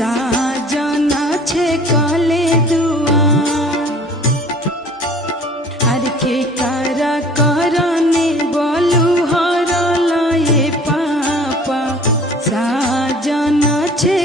साजन छे कले दुआर आर के कारा करने बोलू हरल ये पापा साजन छे